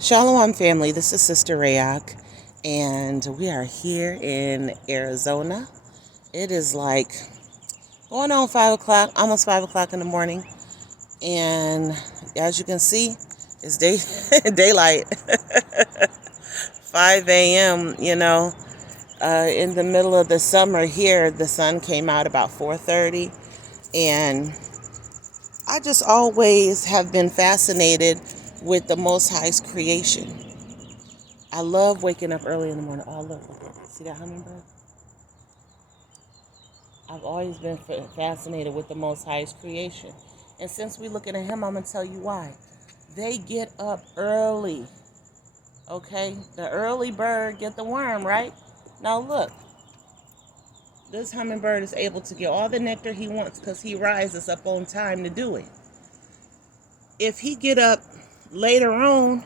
Shalom family, this is Sister Rayak, and we are here in Arizona. It is like going on 5 o'clock, almost 5 o'clock in the morning, and as you can see, it's daylight, 5 a.m., in the middle of the summer here, the sun came out about 4:30, and I just always have been fascinated with the Most High's creation. I love waking up early in the morning. Oh, look at that. See that hummingbird? I've always been fascinated with the Most High's creation. And since we're looking at him, I'm going to tell you why. They get up early. Okay? The early bird get the worm, right? Now look. This hummingbird is able to get all the nectar he wants because he rises up on time to do it. If he get up later on,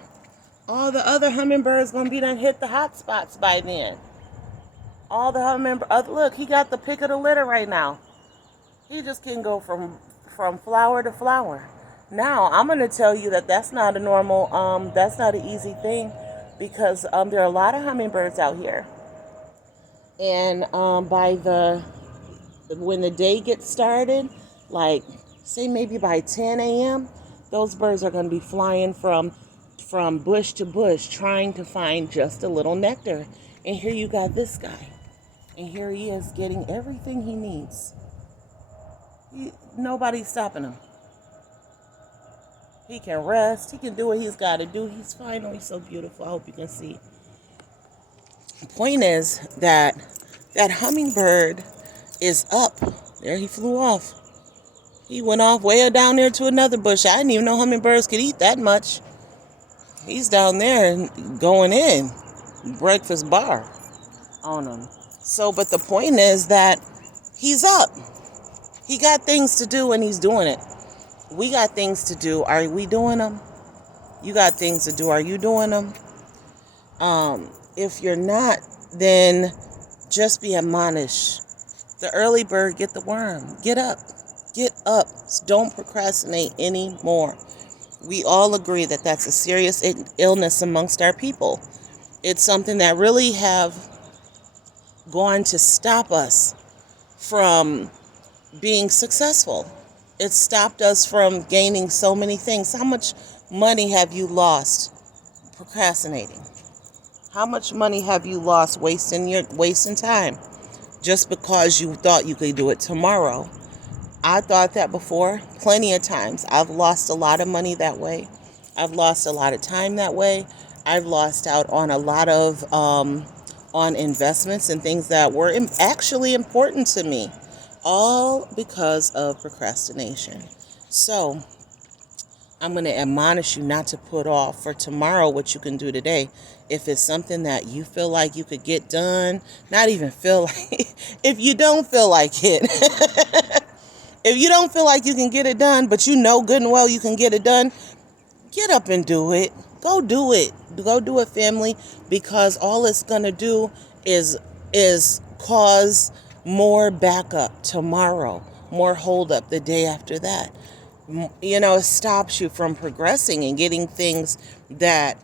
all the other hummingbirds going to be done hit the hot spots by then. All the hummingbirds, look, he got the pick of the litter right now. He just can go from flower to flower. Now, I'm going to tell you that that's not a normal, that's not an easy thing because there are a lot of hummingbirds out here. And when the day gets started, like say maybe by 10 a.m., those birds are going to be flying from bush to bush trying to find just a little nectar. And here you got this guy. And here he is getting everything he needs. Nobody's stopping him. He can rest. He can do what he's got to do. He's fine. Oh, he's so beautiful. I hope you can see. The point is that hummingbird is up. There he flew off. He went off way down there to another bush. I didn't even know hummingbirds could eat that much. He's down there going in. Breakfast bar on him. So, but the point is that he's up. He got things to do and he's doing it. We got things to do. Are we doing them? You got things to do. Are you doing them? If you're not, then just be admonished. The early bird get the worm. Get up. Get up. Don't procrastinate anymore. We all agree that that's a serious illness amongst our people. It's something that really have gone to stop us from being successful. It stopped us from gaining so many things. How much money have you lost procrastinating? How much money have you lost wasting time just because you thought you could do it tomorrow? I thought that before plenty of times. I've lost a lot of money that way. I've lost a lot of time that way. I've lost out on a lot of on investments and things that were actually important to me, all because of procrastination. So I'm going to admonish you not to put off for tomorrow what you can do today. If it's something that you feel like you could get done, not even feel like, if you don't feel like it, if you don't feel like you can get it done, but you know good and well you can get it done, get up and do it. Go do it. Go do it, family, because all it's going to do is cause more backup tomorrow, more hold up the day after that. It stops you from progressing and getting things that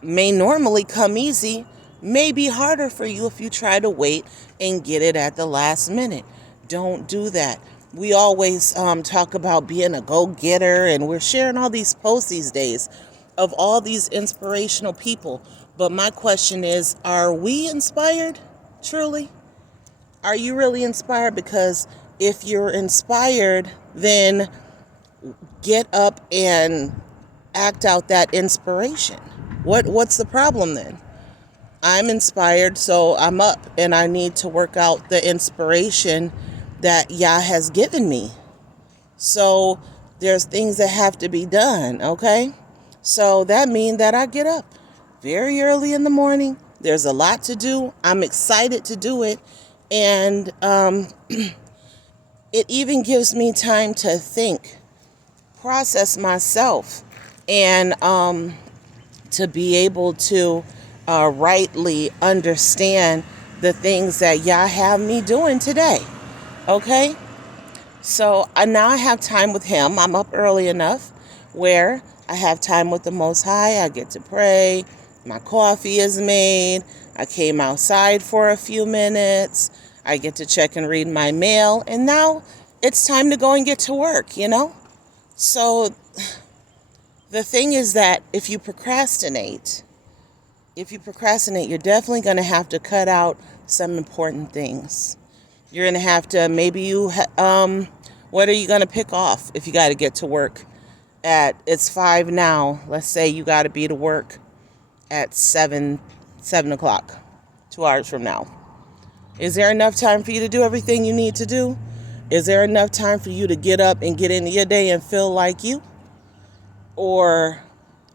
may normally come easy, may be harder for you if you try to wait and get it at the last minute. Don't do that. We always talk about being a go-getter, and we're sharing all these posts these days of all these inspirational people. But my question is, are we inspired truly? Are you really inspired? Because if you're inspired, then get up and act out that inspiration. What's the problem then? I'm inspired, so I'm up, and I need to work out the inspiration that Yah has given me. So there's things that have to be done, okay? So that means that I get up very early in the morning. There's a lot to do. I'm excited to do it. And it even gives me time to think, process myself, and to be able to rightly understand the things that Yah have me doing today. Okay? So now I have time with him. I'm up early enough where I have time with the Most High. I get to pray. My coffee is made. I came outside for a few minutes. I get to check and read my mail. And now it's time to go and get to work, you know? So the thing is that if you procrastinate, you're definitely going to have to cut out some important things. You're going to have to, what are you going to pick off if you got to get to work it's 5 now. Let's say you got to be to work at 7 o'clock, 2 hours from now. Is there enough time for you to do everything you need to do? Is there enough time for you to get up and get into your day and feel like you? Or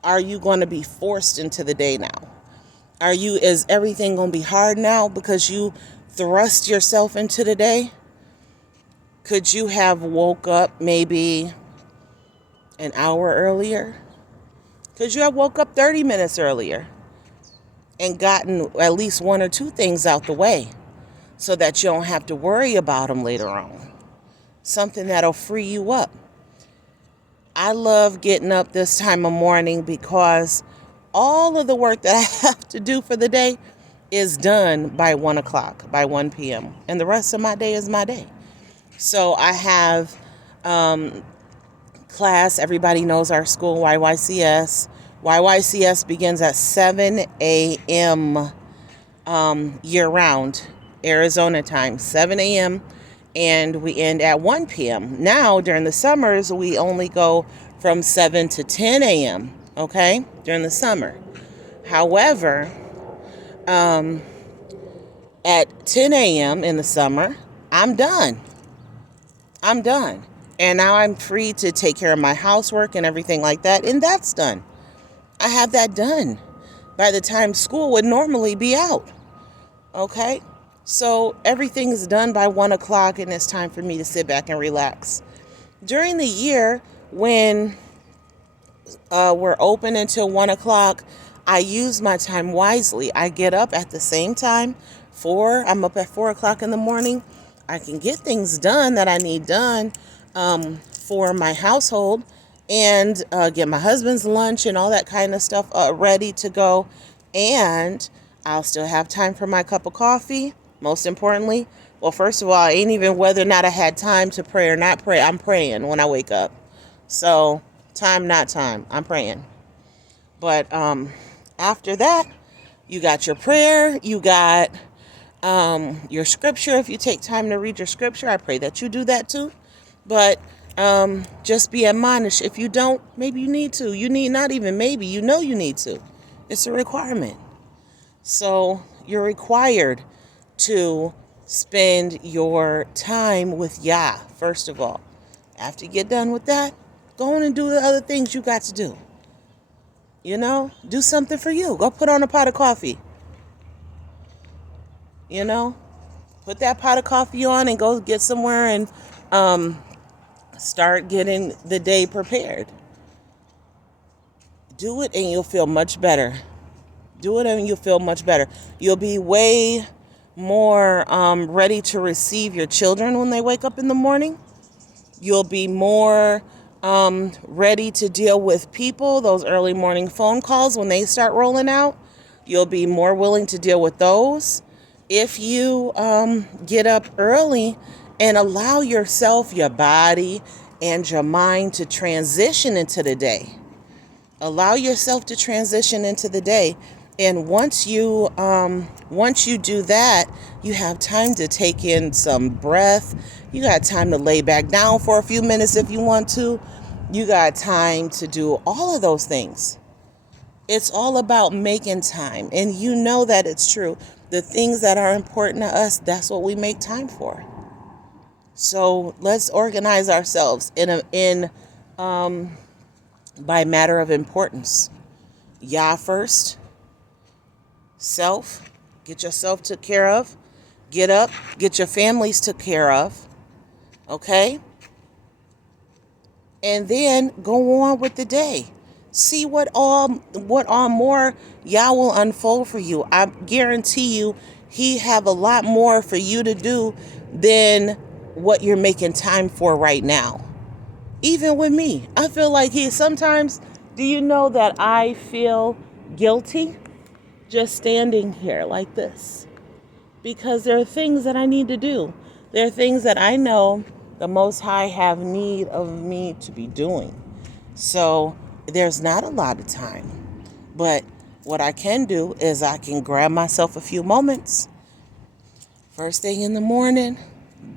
are you going to be forced into the day now? Is everything going to be hard now because you thrust yourself into the day? Could you have woke up maybe an hour earlier? Could you have woke up 30 minutes earlier and gotten at least one or two things out the way so that you don't have to worry about them later on? Something that'll free you up. I love getting up this time of morning because all of the work that I have to do for the day is done by 1 o'clock, by 1 p.m. And the rest of my day is my day. So I have class. Everybody knows our school, YYCS. YYCS begins at 7 a.m. Year-round, Arizona time, 7 a.m., and we end at 1 p.m. Now, during the summers, we only go from 7 to 10 a.m., okay, during the summer. However, at 10 a.m. in the summer, I'm done. And now I'm free to take care of my housework and everything like that, and that's done. I have that done by the time school would normally be out, okay? So everything's done by 1 o'clock, and it's time for me to sit back and relax. During the year, when we're open until 1 o'clock, I use my time wisely. I get up at the same time. I'm up at 4 o'clock in the morning. I can get things done that I need done for my household and get my husband's lunch and all that kind of stuff ready to go. And I'll still have time for my cup of coffee. Most importantly, well, first of all, it ain't even whether or not I had time to pray or not pray. I'm praying when I wake up. So time, not time. I'm praying. But after that, you got your prayer. You got your scripture. If you take time to read your scripture, I pray that you do that too. But just be admonished. If you don't, maybe you need to. You need, not even maybe, you know you need to. It's a requirement. So you're required to spend your time with Yah, first of all. After you get done with that, go on and do the other things you got to do. You know, do something for you. Go put on a pot of coffee. You know, put that pot of coffee on and go get somewhere and start getting the day prepared. Do it and you'll feel much better. Do it and you'll feel much better. You'll be way more ready to receive your children when they wake up in the morning. You'll be more ready to deal with people, those early morning phone calls when they start rolling out. You'll be more willing to deal with those. If you get up early and allow yourself, your body, and your mind to transition into the day. Allow yourself to transition into the day. And once you do that, you have time to take in some breath. You got time to lay back down for a few minutes if you want to. You got time to do all of those things. It's all about making time. And you know that it's true. The things that are important to us, that's what we make time for. So let's organize ourselves by matter of importance. Yah first. Self. Get yourself took care of. Get up. Get your families took care of. Okay? And then go on with the day. See what all more Yah will unfold for you. I guarantee you, He have a lot more for you to do than what you're making time for right now. Even with me, I feel like sometimes Do you know that I feel guilty just standing here like this? Because there are things that I need to do. There are things that I know the Most High have need of me to be doing. So there's not a lot of time. But what I can do is I can grab myself a few moments. First thing in the morning,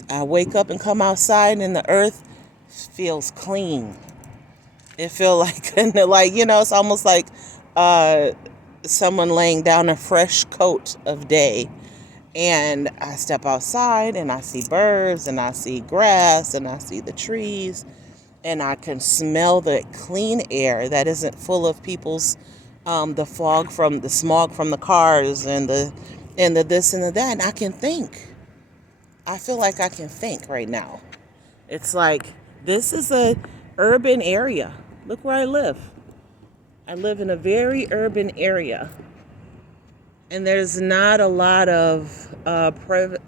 I wake up and come outside and the earth feels clean. It feels like, it's almost like someone laying down a fresh coat of day. And I step outside and I see birds and I see grass and I see the trees and I can smell the clean air that isn't full of people's the smog from the cars and the this and the that. And I can think. I feel like I can think right now. It's like this is a urban area. Look where I live. I live in a very urban area. And there's not a lot of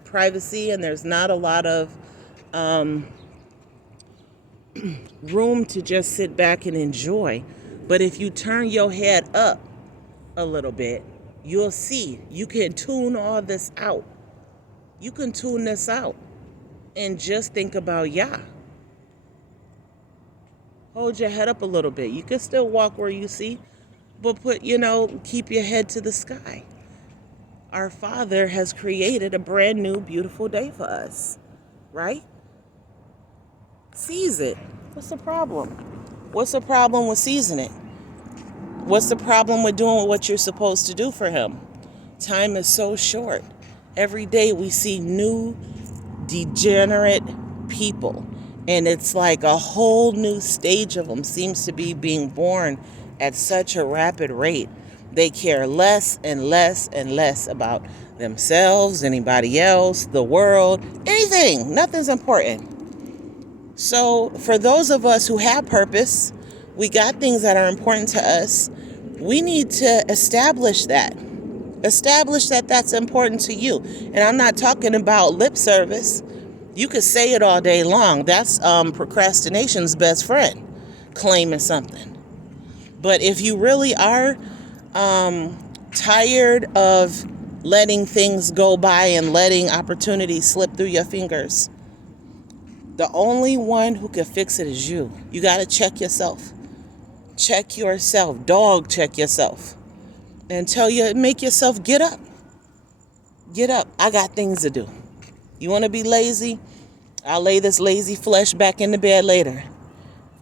privacy, and there's not a lot of room to just sit back and enjoy. But if you turn your head up a little bit, you'll see you can tune all this out. You can tune this out and just think about Yah. Hold your head up a little bit. You can still walk where you see, but keep your head to the sky. Our Father has created a brand new, beautiful day for us, right? Seize it. What's the problem? What's the problem with seizing it? What's the problem with doing what you're supposed to do for Him? Time is so short. Every day we see new, degenerate people, and it's like a whole new stage of them seems to be being born at such a rapid rate. They care less and less and less about themselves, anybody else, the world, anything. Nothing's important. So for those of us who have purpose, we got things that are important to us, we need to establish that. Establish that that's important to you. And I'm not talking about lip service. You could say it all day long. That's procrastination's best friend, claiming something. But if you really are tired of letting things go by and letting opportunities slip through your fingers, the only one who can fix it is you. You got to check yourself. Check yourself. Dog check yourself. And make yourself get up. Get up. I got things to do. You want to be lazy? I'll lay this lazy flesh back in the bed later.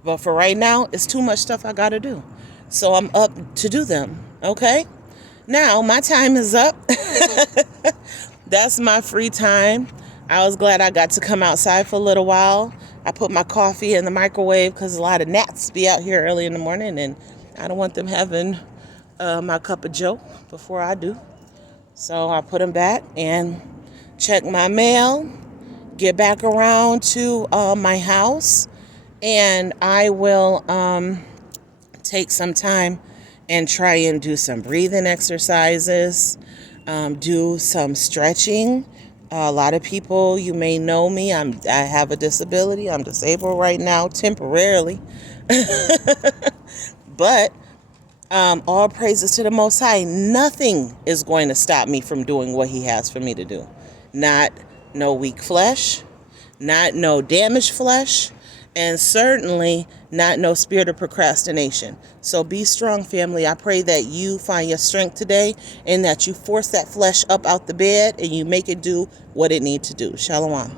But for right now, it's too much stuff I got to do. So I'm up to do them. Okay? Now, my time is up. That's my free time. I was glad I got to come outside for a little while. I put my coffee in the microwave because a lot of gnats be out here early in the morning, and I don't want them having my cup of joe before I do. So I put them back and check my mail, get back around to my house, and I will take some time and try and do some breathing exercises, do some stretching. A lot of people, you may know me, I have a disability. I'm disabled right now, temporarily. But all praises to the Most High. Nothing is going to stop me from doing what He has for me to do. Not no weak flesh, not no damaged flesh, and certainly not no spirit of procrastination. So be strong, family. I pray that you find your strength today and that you force that flesh up out the bed and you make it do what it needs to do. Shalom.